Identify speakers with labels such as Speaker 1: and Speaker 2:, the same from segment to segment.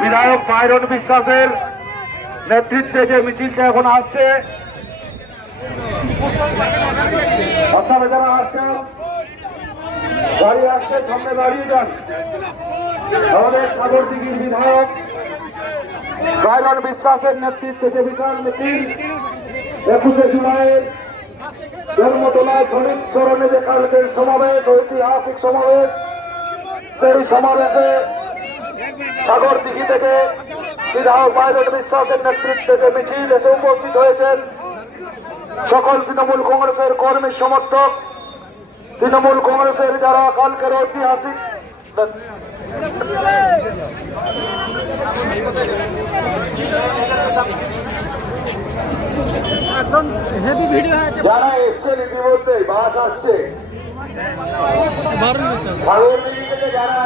Speaker 1: বিধায়ক বাইরন বিশ্বাসের নেতৃত্বে যে মিছিলটা এখন আসছে আসছে বিধায়ক বিশ্বাসের নেতৃত্বে যে একুশে জন্মতলায় স্মরণে সমাবেশ, ঐতিহাসিক সমাবেশ, সেই সমাবেশে সাগর দিঘি থেকে বিধায়ক বাইরের বিশ্বাসের নেতৃত্বে যে মিছিল এসে উপস্থিত হয়েছেন সকল তৃণমূল কংগ্রেসের কর্মী সমর্থক তৃণমূল কংগ্রেসের যারা কালকের ঐতিহাসিক যারা এসছেন ইতিমধ্যে বাস আসছে। থেকে যারা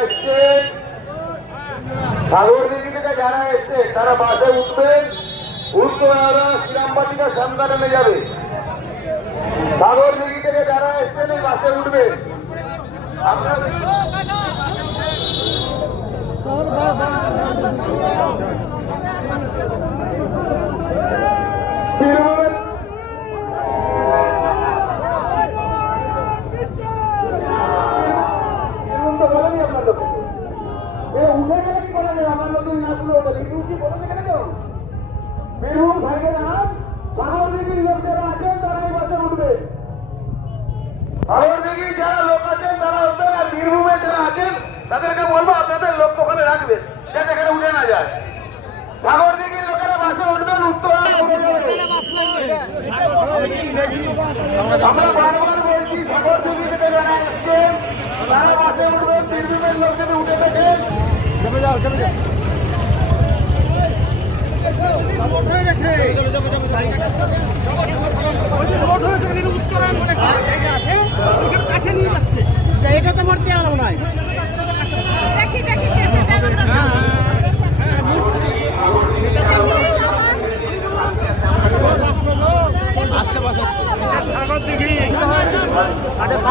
Speaker 1: এসছে সাগরদিঘি থেকে যারা এসছে, তারা বাসে উঠবে, উঠতে ওরা শ্রীরামবাটিকা শ্যামগার্ডেনে যাবে। সাগরদিঘি থেকে যারা এসছেন বাসে উঠবে তৃণমূলের এরকম তো বলেনি আপনার লোকে এ উঠে গেলে কি বলে আমার লোকের নাচলো বলে কিন্তু কি বলে কেন কেউ বীরভূম ভাইয়েরা সাগরদিঘির লোক যারা আছেন তারা এই বাসে উঠবে সাগরদিঘির যারা লোক আছেন তারা উঠবেন আর বীরভূমে যারা আছেন তাদেরকে বলব, আপনাদের লোক ওখানে রাখবেন যাতে এখানে উঠে না যায়। সাগরদিঘির লোকেরা বাসে উঠবেন উত্তর আমরা বারবার বলছি সাগরদিঘি থেকে যারা এসছেন তারা বাসে উঠবেন লোক যদি উঠে
Speaker 2: কাছে নিয়ে যাচ্ছে। এটা তো মরতে আলো নাই।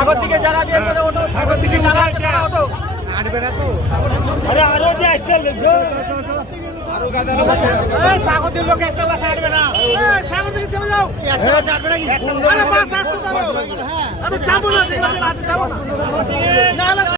Speaker 2: সাগর দিকে যারা দিয়ে চলে ওঠো সাগর দিকে যারা তারা ওঠো। আটবে না তো আরে আলো যে আসছে, আরও গাদা লোক আছে সাগর দিকে লোক একটা বাসা আটবে না। সাগর দিকে চলে যাও। একটা বাসা আটবে নাকি? আরে বাস আসছে তো। আরে চাপো না চাপো না। না।